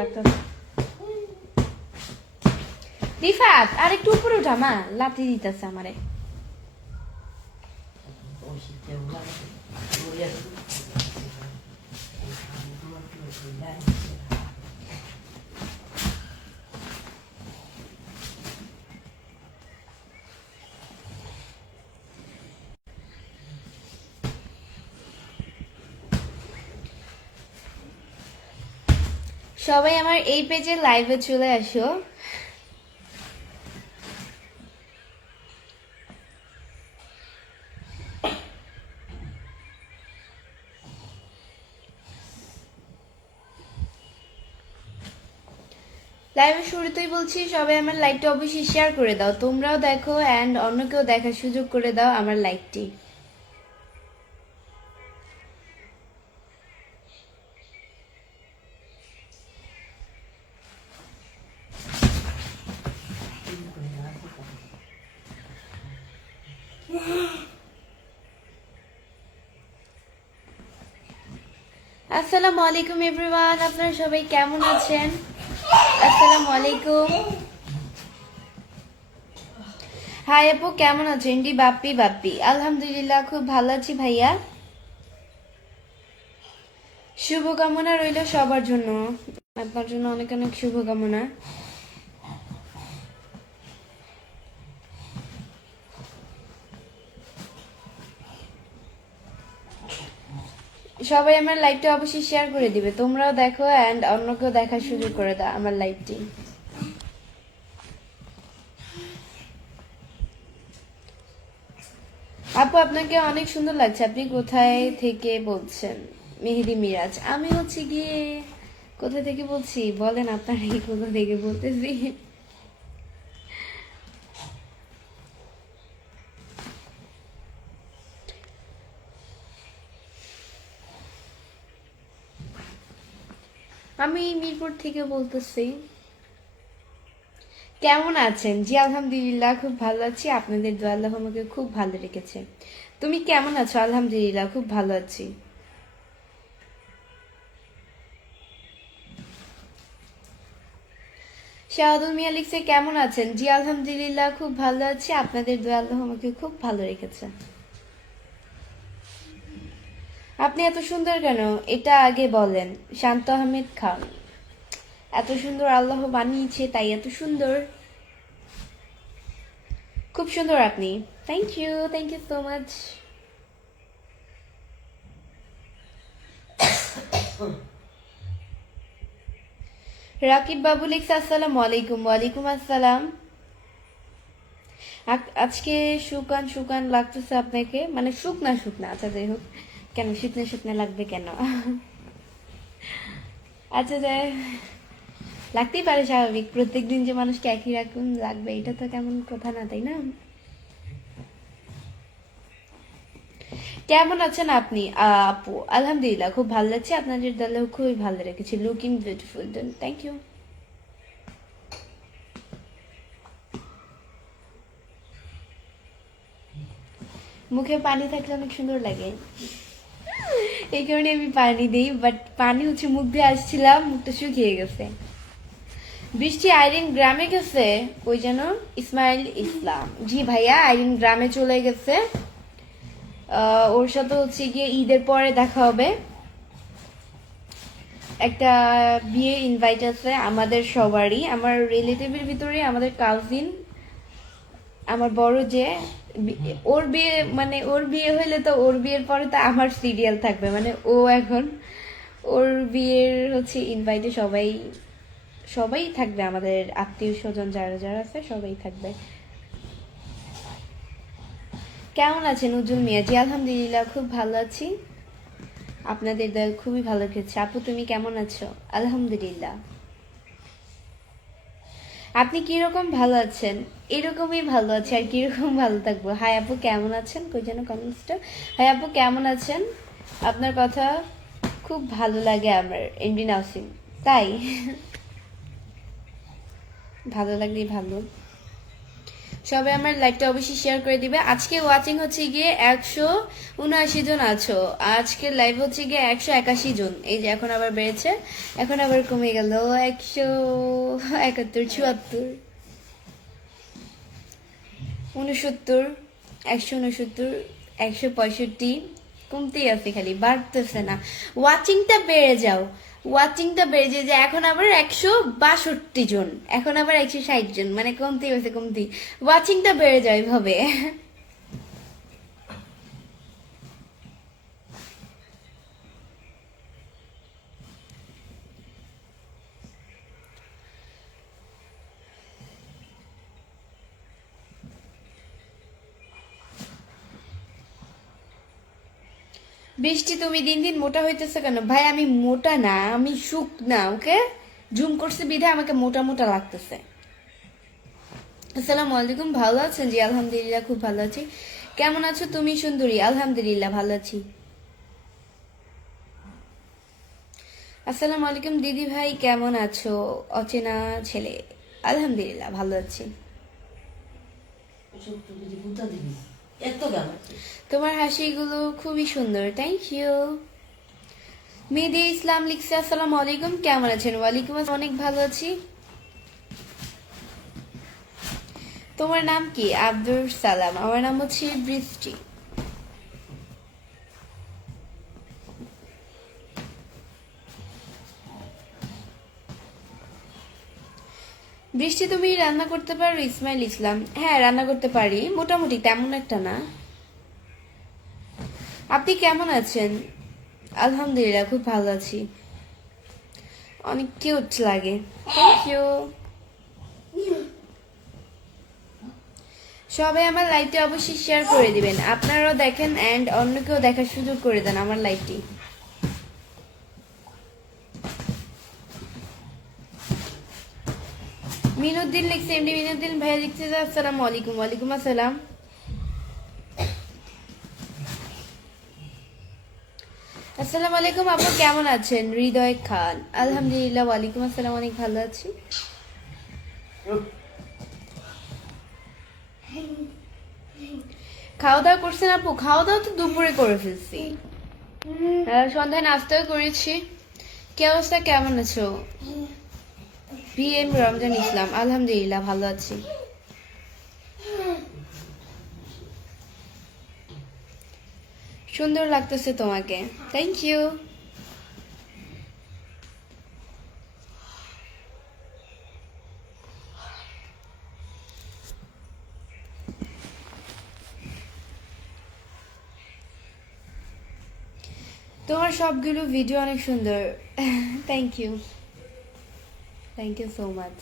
লাগতেছে। রিফাত আর একটু উপরে উঠা মা, লাথি দিতেছে আমারে। সবাই আমার এই পেজে লাইভে চলে আসো। লাইভের শুরুতেই বলছি সবাই আমার লাইভটা অবশ্যই শেয়ার করে দাও, তোমরাও দেখো অ্যান্ড অন্যকেও দেখার সুযোগ করে দাও আমার লাইভটি। আসসালামু আলাইকুম এভরিওয়ান, আপনারা সবাই কেমন আছেন? আসসালামু আলাইকুম। হাই আপু, কেমন আছেন? ডি বাপ্পি বাপ্পি, আলহামদুলিল্লাহ খুব ভালো আছি ভাইয়া। শুভকামনা রইল সবার জন্য, আপনার জন্য অনেক অনেক শুভকামনা। সবাই আমার লাইভটা অবশ্যই শেয়ার করে দিবে, তোমরাও দেখো অ্যান্ড অন্যকেও দেখার সুযোগ করে দাও আমার লাইভটি। আপু আপনাকে অনেক সুন্দর লাগছে, আপনি কোথায় থেকে বলছেন? মেহেদি মিরাজ। আমি হচ্ছে গিয়ে কোথা থেকে বলছি বলেন, আপনার এই কোথা থেকে বলতেছি? আমি মিরপুর থেকে বলতেছি। কেমন আছেন? জি আলহামদুলিল্লাহ খুব ভালো আছি, আপনাদের দোয়া আল্লাহ আমাকে খুব ভালো রেখেছে। তুমি কেমন আছো? আলহামদুলিল্লাহ খুব ভালো আছি। শাহাদুল মিয়া লিখছে কেমন আছেন? জি আলহামদুলিল্লাহ খুব ভালো আছি, আপনাদের দোয়া আল্লাহ আমাকে খুব ভালো রেখেছে। আপনি এত সুন্দর কেন এটা আগে বলেন। শান্ত আহমেদ খান। এত সুন্দর আল্লাহ বানিয়েছে তাই এত সুন্দর। খুব সুন্দর আপনি। Thank you so much. Rakib Babu লিখছে আসসালামু আলাইকুম। ওয়ালাইকুম আসসালাম। আজকে শুকান শুকান লাগতেছে আপনাকে, মানে শুকনা শুকনা, আচ্ছা যাই হোক, কেন শুকনা শুকনা লাগবে কেন? আচ্ছা যাই, লাগতেই পারে, স্বাভাবিক, প্রত্যেকদিন যে মানুষকে একই রকম লাগবে এটা তো কেমন কথা না, তাই না? কেমন আছেন আপনি? আপু আলহামদুলিল্লাহ খুব ভালো লাগছে, আপনাদের দলে খুবই ভালো রেখেছি, লুকিং বিউটিফুল। Thank you. মুখে পানি থাকলে অনেক সুন্দর লাগে, এই কারণে আমি পানি দিই, বাট পানি হচ্ছে মুখ দিয়ে আসছিলাম, মুখটা শুকিয়ে গেছে। বৃষ্টি আইরিন গ্রামে গেছে, ওই যেন ইসমাইল ইসলাম। জি ভাইয়া, আইরিন গ্রামে চলে গেছে। ওর সাথে হচ্ছে গিয়ে ঈদের পরে দেখা হবে। একটা বিয়ে ইনভাইট আছে আমাদের সবারই, আমার রিলেটিভের ভিতরে আমাদের কাজিন, আমার বড় যে, ওর বিয়ে, মানে ওর বিয়ে হইলে তো ওর বিয়ের পরে তো আমার সিরিয়াল থাকবে, মানে ও এখন ওর বিয়ের হচ্ছে ইনভাইটে সবাই সবাই থাকবে, আমাদের আত্মীয় স্বজন যারা যারা আছে সবাই থাকবে। কেমন আছেন উজ্জ্বল মিয়া? জি আলহামদুলিল্লাহ খুব ভালো আছি, আপনাদের দল খুবই ভালো খেয়েছে। আপু তুমি কেমন আছো? আলহামদুলিল্লাহ। আপনি কিরকম ভালো আছেন? এরকমই ভালো আছে, আর কিরকম ভালো থাকবো। হাই আপু কেমন আছেন? কই যেন কমেন্টসটা। হাই আপু কেমন আছেন? আপনার কথা খুব ভালো লাগে আমার, এমডি নাসিম। তাই? ভালো লাগলেই ভালো। সবাই আমার লাইভটা অবশ্যই শেয়ার করে দিবে। আজকে ওয়াচিং হচ্ছে গিয়ে 179 জন আছো। আজকের লাইভ হচ্ছে গিয়ে 181 জন। এই যে এখন আবার বেড়েছে, এখন আবার কমে গেল 171, 74, 69, 169, 165, কমতেই আছে, খালি বাড়তেছে না। ওয়াচিংটা বেড়ে যাও, ওয়াচিংটা বেড়ে যায় যে এখন আবার 162 জন, এখন আবার 160 জন, মানে কমতেই হয়েছে, কমতেই। ওয়াচিংটা বেড়ে যায় এভাবে। বৃষ্টি, তুমি দিন দিন মোটা হইতেছে কেন? ভাই আমি মোটা না, আমি শুকনা। ওকে, জুম করছে বিধে আমাকে মোটা মোটা লাগতেছে। আসসালামু আলাইকুম, ভালো আছেন? জি আলহামদুলিল্লাহ, খুব ভালো আছি। কেমন আছো তুমি সুন্দরী? আলহামদুলিল্লাহ ভালো আছি। আসসালামু আলাইকুম দিদি ভাই, কেমন আছো? অচেনা ছেলে, আলহামদুলিল্লাহ ভালো আছি। তোমার হাসিগুলো খুবই সুন্দর, থ্যাংক ইউ। মেহেদি ইসলাম লিখছে আসসালামু আলাইকুম, কেমন আছেন? ওয়ালাইকুম আসসালাম, অনেক ভালো আছি। তোমার নাম কি? আব্দুল সালাম। আমার নাম হচ্ছে বৃষ্টি। বৃষ্টি, তুমি রান্না করতে পারো? ইসমাইল ইসলাম, হ্যাঁ রান্না করতে পারি মোটামুটি, তেমন একটা না। আপনি কেমন আছেন? আলহামদুলিল্লাহ খুব ভালো আছি। অনেক কিউট লাগে, থ্যাংক ইউ। সবাই আমার লাইভটি অবশ্যই শেয়ার করে দিবেন, আপনারাও দেখেন এন্ড অন্যকেও দেখার সুযোগ করে দেন আমার লাইভটি। মিনুদ্দিন লিখছে, এমডি মিনুদ্দিন ভাইয়া লিখছে যে আসসালামু আলাইকুম। ওয়ালাইকুম আসসালাম। আসসালামু আলাইকুম আপু, কেমন আছেন? হৃদয় খান, আলহামদুলিল্লাহ। ওয়ালাইকুম আসসালাম, অনেক ভালো আছি। খাওয়া দাওয়া করছেন আপু? খাওয়া দাওয়া তো দুপুরে করে ফেলছি, সন্ধ্যায় নাস্তাও করেছি। কি অবস্থা, কেমন আছো? PM রমজান ইসলাম, আলহামদুলিল্লাহ ভালো আছি। সুন্দর লাগতেছে তোমাকে, থ্যাংক ইউ। তোমার সবগুলো ভিডিও অনেক সুন্দর, thank you, thank you so much.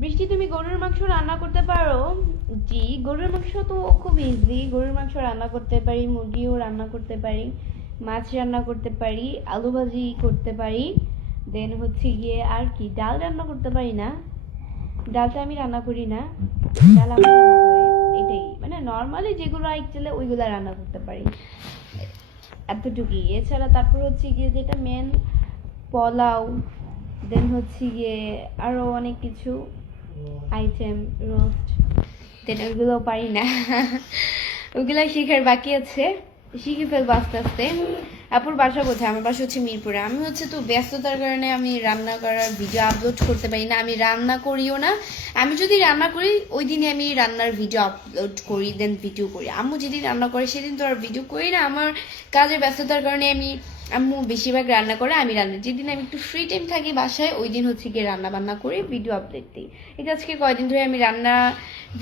Brishti, তুমি গরুর মাংস রান্না করতে পারো? জি, গরুর মাংস তো খুব ইজি। গরুর মাংস রান্না করতে পারি, মুরগিও রান্না করতে পারি, মাছ রান্না করতে পারি, আলু ভাজি করতে পারি, দেন হচ্ছে গিয়ে আর কি, ডাল রান্না করতে পারি না, ডালটা আমি রান্না করি না, ডাল আমি রান্না করে, এটাই মানে নর্মালি যেগুলো অ্যাকচুয়ালি ওইগুলো রান্না করতে পারি, এতটুকুই। এছাড়া তারপর হচ্ছে গিয়ে যেটা মেন, পোলাও, দেন হচ্ছে গিয়ে আরো অনেক কিছু আইটেম, রোস্ট, দেন ওইগুলো পারি না। ওইগুলো শেখার বাকি আছে, শিখে ফেলবো আস্তে আস্তে। আপুর বাসা কোথায়? আমার বাসা হচ্ছে মিরপুরে। আমি হচ্ছে তো ব্যস্ততার কারণে আমি রান্না করার ভিডিও আপলোড করতে পারি না, আমি রান্না করিও না। আমি যদি রান্না করি ওই দিনে আমি রান্নার ভিডিও আপলোড করি, দেন ভিডিও করি। আম্মু যেদিন রান্না করে সেদিন তো আর ভিডিও করি না, আমার কাজের ব্যস্ততার কারণে আমি, আম্মু বেশিরভাগ রান্না করে, আমি রান্না, যেদিন আমি একটু ফ্রি টাইম থাকি বাসায় ওই দিন হচ্ছে গিয়ে রান্না বান্না করে ভিডিও আপলোড দিই। এটা আজকে কয়দিন ধরে আমি রান্না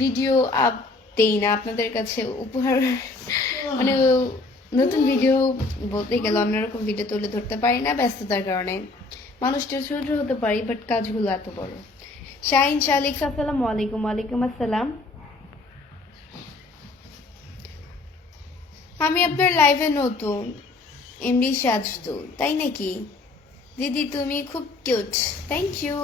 ভিডিও আপ দেই না আপনাদের কাছে উপহার, মানে নতুন ভিডিও বলতে গেলে অন্যরকম ভিডিও তুলে ধরতে পারি না ব্যস্ততার কারণে। মানুষটা ছোট হতে পারি বাট কাজগুলো এত বড়। শাহিন শালিক, আসসালামু আলাইকুম। ওয়ালাইকুম আসসালাম। আমি আপনার লাইভে নতুন, এমডি সাজতু, তাই নাকি? দিদি তুমি খুব কিউট, থ্যাংক ইউ।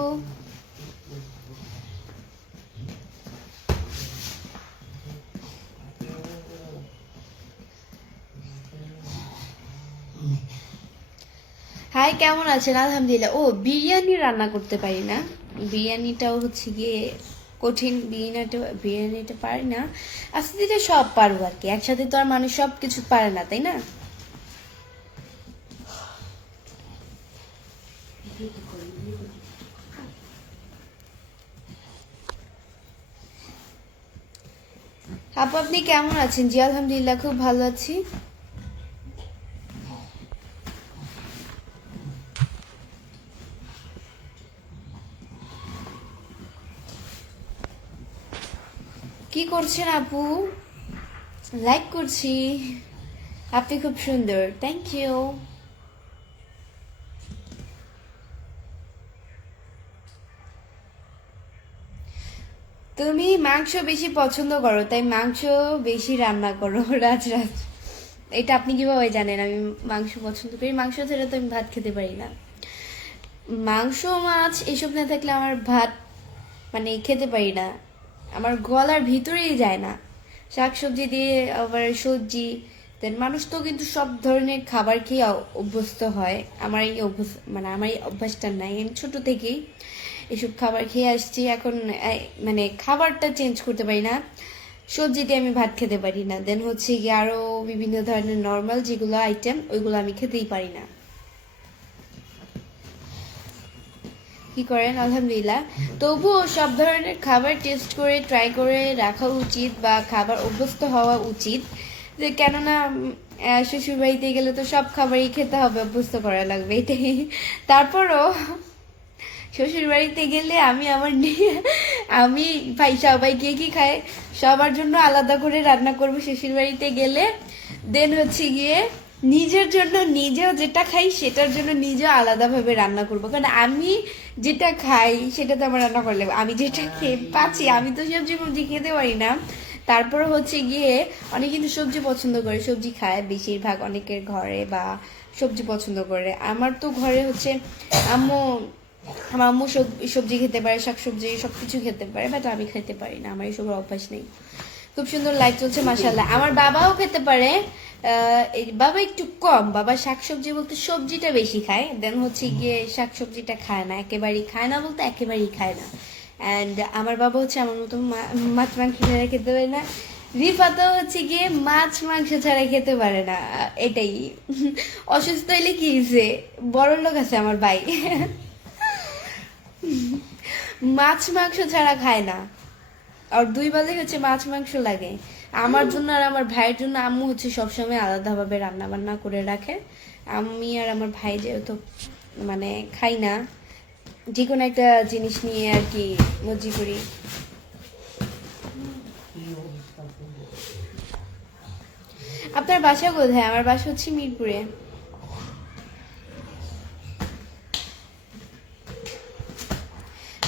হাই, কেমন আছেন? আলহামদুলিল্লাহ। ও, বিরিয়ানি রান্না করতে পারি না। বিরিয়ানিটাও হচ্ছে গিয়ে কঠিন। বিরিয়ানিটা পারি না। আস্তে ধীরে সব পারবো আর কি। একসাথে তো আর মানুষ সব কিছু পারে না, তাই না? আপু, আপনি কেমন আছেন? জি আলহামদুলিল্লাহ, খুব ভালো আছি। কি করছেন আপু? লাইক করছি। আপনি খুব সুন্দর, থ্যাংক ইউ। তুমি মাংস বেশি পছন্দ করো, তাই মাংস বেশি রান্না করো। রাজ, এটা আপনি কিভাবে জানেন আমি মাংস পছন্দ করি? মাংস ছাড়া তো আমি ভাত খেতে পারি না। মাংস, মাছ এসব না থাকলে আমার ভাত মানে খেতে পারি না। আমার গলার ভিতরেই যায় না। শাকসবজি দিয়ে আবার সবজি, দেন মানুষ তো কিন্তু সব ধরনের খাবার খেয়ে অভ্যস্ত হয়। আমার এই অভ্যাস মানে আমার এই অভ্যাসটা নাই। আমি ছোট থেকেই এসব খাবার খেয়ে আসছি। এখন মানে খাবারটা চেঞ্জ করতে পারি না। সবজি দিয়ে আমি ভাত খেতে পারি না। দেন হচ্ছে গিয়ে আরো বিভিন্ন ধরনের নর্মাল যেগুলো আইটেম, ওইগুলো আমি খেতেই পারি না। কি করেন? আলহামদুলিল্লাহ। তবুও সব ধরনের খাবার টেস্ট করে ট্রাই করে রাখা উচিত, বা খাবার অভ্যস্ত হওয়া উচিত। যে কেননা শ্বশুর বাড়িতে গেলে তো সব খাবারই খেতে হবে, অভ্যস্ত করা লাগবে, এটাই। তারপরও শ্বশুর বাড়িতে গেলে আমি আমার আমি ভাই সবাই কে কি খায় সবার জন্য আলাদা করে রান্না করবো শ্বশুর বাড়িতে গেলে। দেন হচ্ছে গিয়ে নিজের জন্য নিজেও যেটা খাই সেটার জন্য নিজেও আলাদাভাবে রান্না করবো, কারণ আমি যেটা খাই সেটা তো আমার রান্না করলে আমি যেটা খেয়ে পাচ্ছি, আমি তো সবজি ফবজি খেতে পারি না। তারপর হচ্ছে গিয়ে অনেকে কিন্তু সবজি পছন্দ করে, সবজি খায় বেশিরভাগ অনেকের ঘরে, বা সবজি পছন্দ করে। আমার তো ঘরে হচ্ছে আম্মু আমার আম্মু সবজি খেতে পারে, শাকসবজি সবকিছু খেতে পারে, বাট আমি খেতে পারি না, আমার এসবের অভ্যাস নেই। খুব সুন্দর লাইট চলছে, মাশাআল্লাহ। আমার বাবাও খেতে পারে। বাবা একটু কম, বাবা শাকসবজি বলতে সবজিটা বেশি খায়, দেন হচ্ছে গিয়ে শাকসবজিটা খায় না, একেবারেই খায় না, বলতে একেবারেই খায় না। অ্যান্ড আমার বাবা হচ্ছে আমার মতো মাছ মাংস ছাড়া খেতে পারে না। রিফাতও হচ্ছে গিয়ে মাছ মাংস ছাড়া খেতে পারে না। এটাই। অসুস্থ হইলে কি হয়েছে, বড় লোক আছে আমার ভাই। মাছ মাংস ছাড়া খায় না। আর 2 বেলায় হচ্ছে মাছ মাংস লাগে। আমার জন্য আর আমার ভাইয়ের জন্য আম্মু হচ্ছে সবসময় আলাদাভাবে রান্না বান্না করে রাখে। আমি আর আমার ভাই যেহেতু মানে খাই না, যে কোনো একটা জিনিস নিয়ে আর কি মজি করি। আপনার বাসা কোথায়? আমার বাসা হচ্ছে মিরপুরে।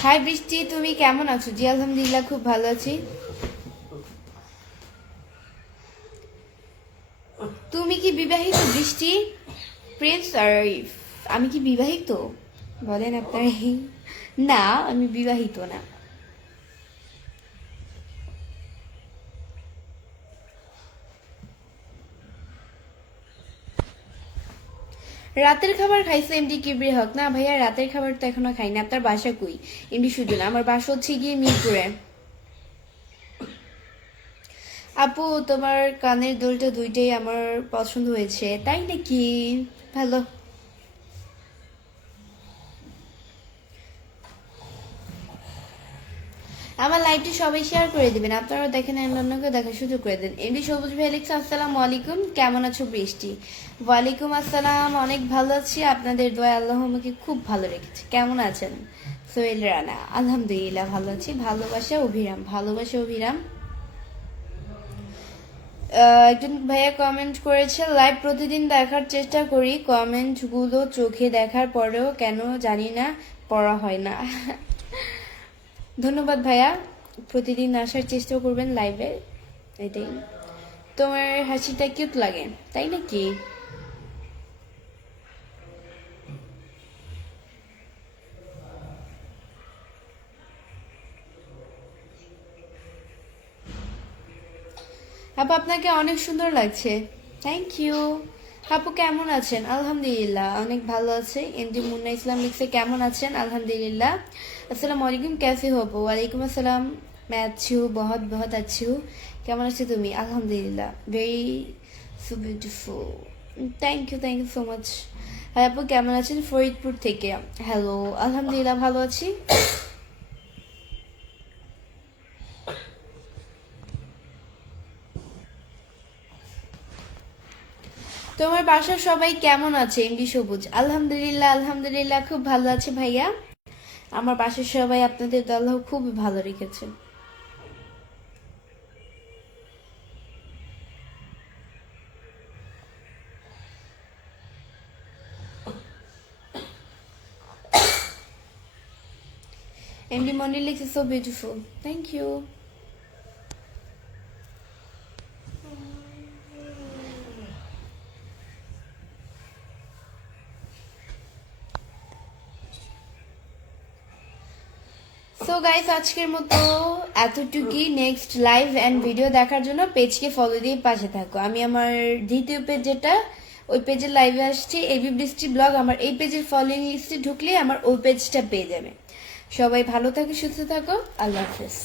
হাই বৃষ্টি, তুমি কেমন আছো? জি আলহামদুলিল্লাহ, খুব ভালো আছি। তুমি কি বিবাহিত বৃষ্টি? প্রিন্স আরিফ, আমি কি বিবাহিত? বলেন আপনার। না, আমি বিবাহিত না। রাতের খাবার খাইছে এমডি কিবরি হক? না ভাইয়া, রাতের খাবার তো এখনো খাইনি। আপনার বাসা কই? এমডি শুধু না, আমার বাসা হচ্ছে গিয়ে মিরপুরে। আপু, তোমার কানের দুলটা দুইটাই আমার পছন্দ হয়েছে, তাই নাকি? ভালো। আমার লাইভটি সবাই শেয়ার করে দিবেন, আপনারাও দেখেন, অন্যকে দেখার সুযোগ করে দেন। এমডি সবুজ ভাই লিখছে, আসসালামু আলাইকুম, কেমন আছো বৃষ্টি? ওয়ালাইকুম আসসালাম, অনেক ভালো আছি, আপনাদের দোয়া আল্লাহ আমাকে খুব ভালো রেখেছে। কেমন আছেন সোহেল রানা? আলহামদুলিল্লাহ ভালো আছি। ভালোবাসা অভিরাম, ভালোবাসা অভিরাম। একজন ভাইয়া কমেন্ট করেছে, লাইভ প্রতিদিন দেখার চেষ্টা করি, কমেন্টগুলো চোখে দেখার পরেও কেন জানি না পড়া হয় না। ধন্যবাদ ভাইয়া, প্রতিদিন আসার চেষ্টা করবেন লাইভে, এটাই। তোমার হাসিটা কিউট লাগে, তাই নাকি? আপা, আপনাকে অনেক সুন্দর লাগছে, থ্যাংক ইউ। আপু কেমন আছেন? আলহামদুলিল্লাহ অনেক ভালো আছে। এমডি মুন্না ইসলাম লিখছে কেমন আছেন? আলহামদুলিল্লাহ। আসসালামু আলাইকুম, कैसे हो আপু? ওয়ালাইকুম আসসালাম, मैं अच्छी हूँ, बहुत बहुत अच्छी हूँ। কেমন আছো তুমি? আলহামদুলিল্লাহ, very so beautiful. Thank you so much. হ্যাঁ আপু কেমন আছেন? ফরিদপুর থেকে। হ্যালো, আলহামদুলিল্লাহ ভালো আছি। তোমার বাসার সবাই কেমন আছে? এমডি সবুজ। আলহামদুলিল্লাহ আলহামদুলিল্লাহ খুব ভালো আছে ভাইয়া। আমার বাসার সবাই আপনাদের আল্লাহ খুবই ভালো রেখেছে। এমডি মনি লিখছে so beautiful, thank you. So guys আজকের মতো এতটুকুই। নেক্সট লাইভ এন্ড ভিডিও দেখার জন্য পেজকে ফলো দিয়ে পাশে থাকো। আমি আমার দ্বিতীয় পেজ যেটা, ওই পেজে লাইভে আসছি, এবি বৃষ্টি ব্লগ। আমার এই পেজের ফলোইং লিস্টে ঢুকলে আমার ওই পেজটা পেয়ে যাবে। সবাই ভালো থাকো, সুস্থ থাকো, আল্লাহ হাফেজ।